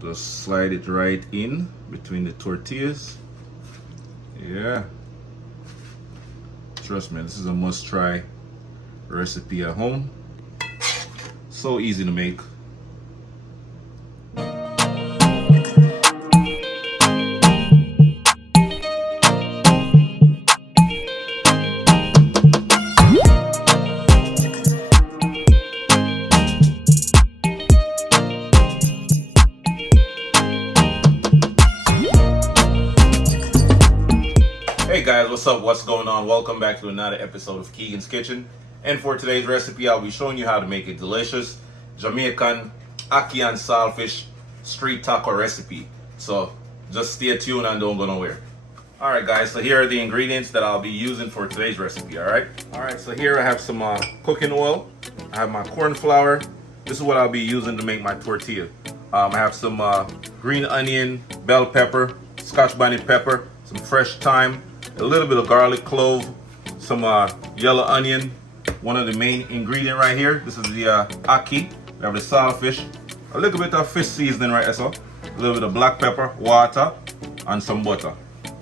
Just slide it right in between the tortillas. Yeah. Trust me, this is a must-try recipe at home. So easy to make. Hey guys, what's up? What's going on? Welcome back to another episode of Keegan's Kitchen. And for today's recipe, I'll be showing you how to make a delicious Jamaican Ackee and Saltfish street taco recipe. So just stay tuned and don't go nowhere. Alright guys, so here are the ingredients that I'll be using for today's recipe, alright? Alright, so here I have some cooking oil. I have my corn flour. This is what I'll be using to make my tortilla. I have some green onion, bell pepper, scotch bonnet pepper, some fresh thyme, a little bit of garlic clove, some yellow onion. One of the main ingredient right here. This is the ackee. We have the saltfish, a little bit of fish seasoning right there, so a little bit of black pepper, water, and some butter.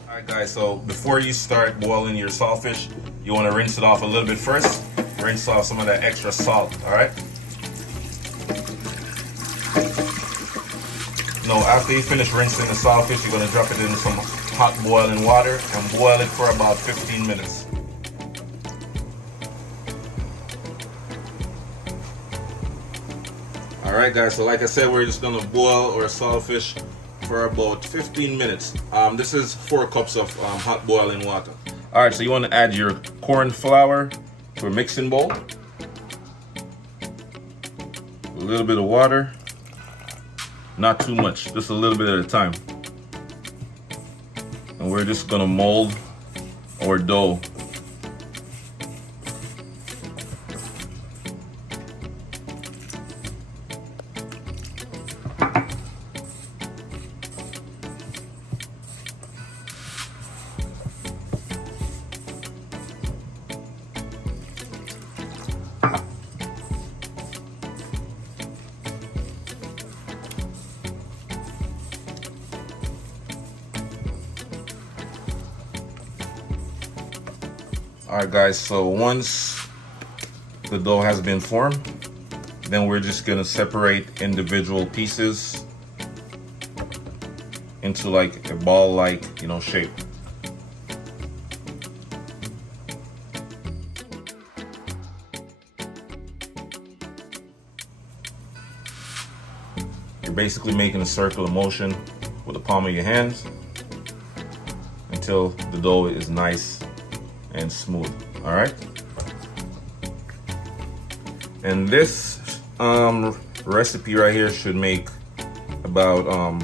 Alright guys, so before you start boiling your saltfish, you want to rinse it off a little bit first. Rinse off some of that extra salt, alright? Now after you finish rinsing the saltfish, you're going to drop it in some hot boiling water and boil it for about 15 minutes. Alright guys, so like I said, we're just going to boil our saltfish for about 15 minutes. This is 4 cups of hot boiling water. Alright, so you want to add your corn flour to a mixing bowl. A little bit of water. Not too much, just a little bit at a time. And we're just gonna mold our dough. Alright guys, so once the dough has been formed, then we're just gonna separate individual pieces into like a ball-like, shape. You're basically making a circular motion with the palm of your hands until the dough is nice and smooth. All right, and this recipe right here should make about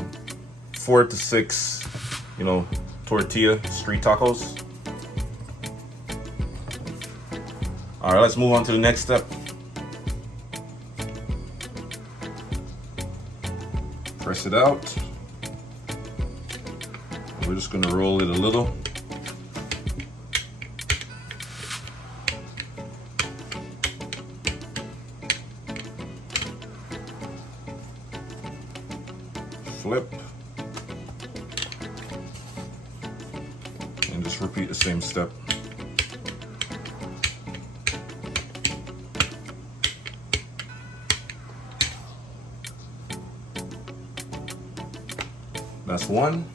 4 to 6 tortilla street tacos. All right, let's move on to the next step. Press it out. We're just going to roll it a little. Flip, and just repeat the same step. That's one.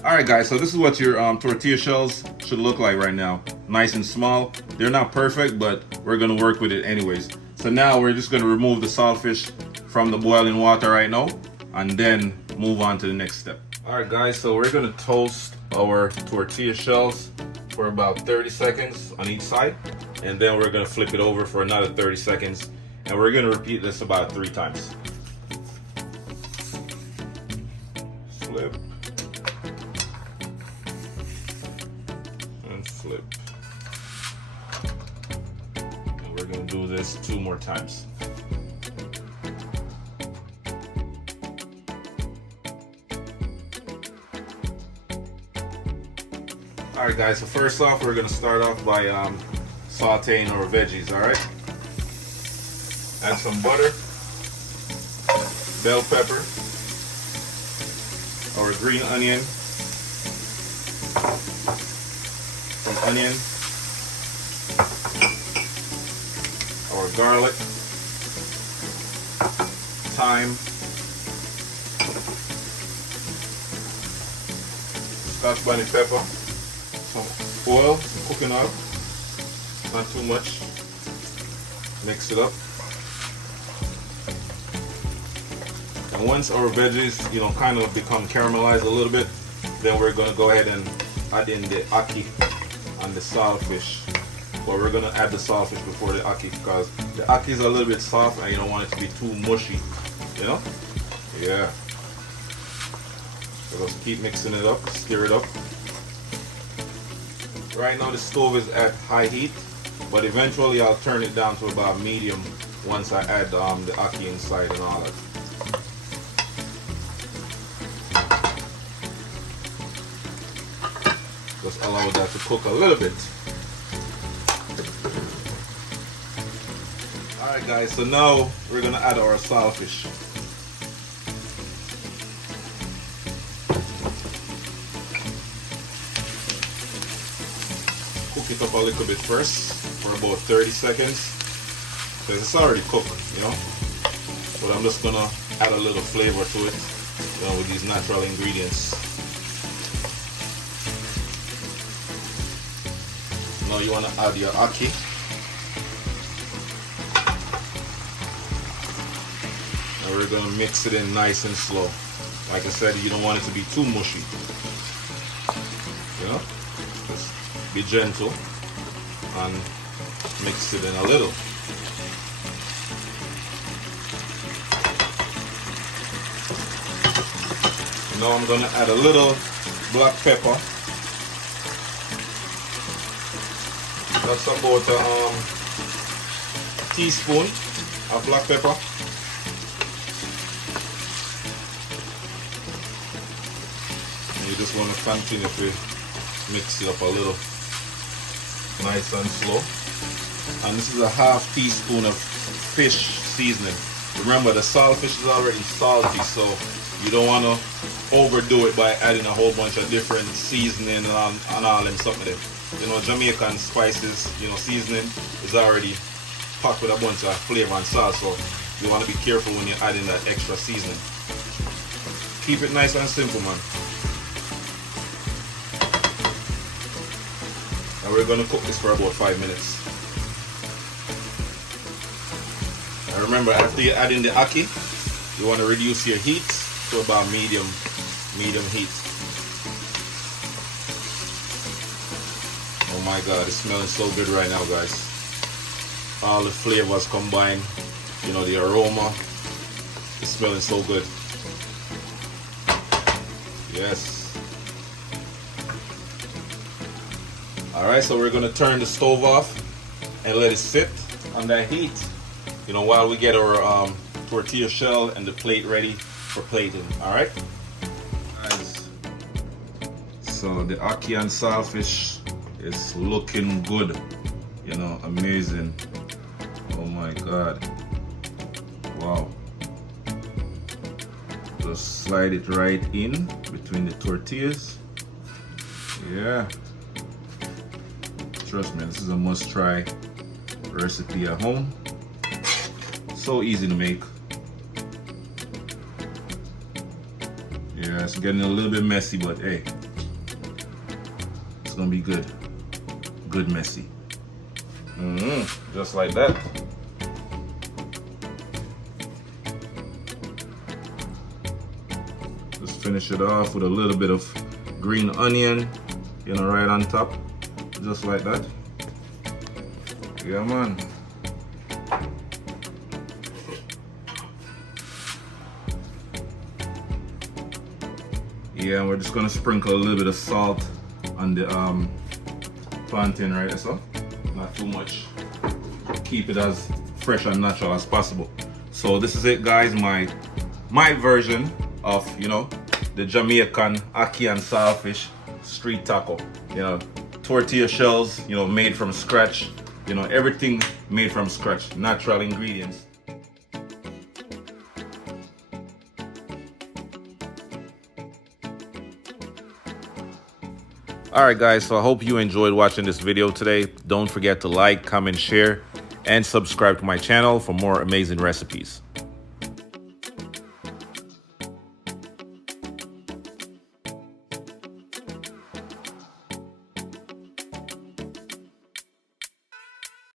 Alright guys, so this is what your tortilla shells should look like right now. Nice and small. They're not perfect, but we're gonna work with it anyways. So now we're just gonna remove the saltfish from the boiling water right now, and then move on to the next step. Alright guys, so we're gonna toast our tortilla shells for about 30 seconds on each side, and then we're gonna flip it over for another 30 seconds, and we're gonna repeat this about 3 times. Flip and flip, and we're gonna do this 2 more times. Alright guys, so first off, we're going to start off by sauteing our veggies, alright? Add some butter, bell pepper, our green onion, some onion, our garlic, thyme, Scotch bonnet pepper, some oil, some cooking oil, not too much. Mix it up. And once our veggies, kind of become caramelized a little bit, then we're gonna go ahead and add in the ackee and the saltfish. But we're gonna add the saltfish before the ackee because the ackee is a little bit soft and you don't want it to be too mushy, Yeah. So just keep mixing it up, stir it up. Right now the stove is at high heat, but eventually I'll turn it down to about medium once I add the ackee inside and all that. Just allow that to cook a little bit. Alright guys, so now we're gonna add our saltfish. Cook it up a little bit first for about 30 seconds because it's already cooked, but I'm just gonna add a little flavor to it, with these natural ingredients. Now you want to add your ackee. And we're going to mix it in nice and slow. Like I said, you don't want it to be too mushy. Just be gentle and mix it in a little. Now I'm going to add a little black pepper. That's about a teaspoon of black pepper. And you just want to continue to mix it up a little, nice and slow. And this is a half teaspoon of fish seasoning. Remember, the saltfish is already salty, so you don't want to overdo it by adding a whole bunch of different seasoning and all them stuff with it. Jamaican spices, seasoning is already packed with a bunch of flavor and salt, so you want to be careful when you're adding that extra seasoning. Keep it nice and simple, man. And we're going to cook this for about 5 minutes. And remember, after you add in the ackee, you want to reduce your heat to about medium heat. Oh my God, it's smelling so good right now, guys. All the flavors combined, the aroma, it's smelling so good. Yes. Alright, so we're going to turn the stove off and let it sit on that heat, while we get our tortilla shell and the plate ready for plating. Alright? Guys, so the ackee and saltfish is looking good, amazing. Oh my God, wow. Just slide it right in between the tortillas. Yeah, trust me, this is a must-try recipe at home. So easy to make. Yeah, it's getting a little bit messy, but hey, it's gonna be good. Good messy. Just like that. Just finish it off with a little bit of green onion, right on top. Just like that. Yeah, man. Yeah, and we're just gonna sprinkle a little bit of salt on the plantain, right? So not too much. Keep it as fresh and natural as possible. So this is it, guys. My version of the Jamaican ackee and saltfish street taco. Tortilla shells, made from scratch. Everything made from scratch, natural ingredients. Alright guys, so I hope you enjoyed watching this video today. Don't forget to like, comment, share, and subscribe to my channel for more amazing recipes.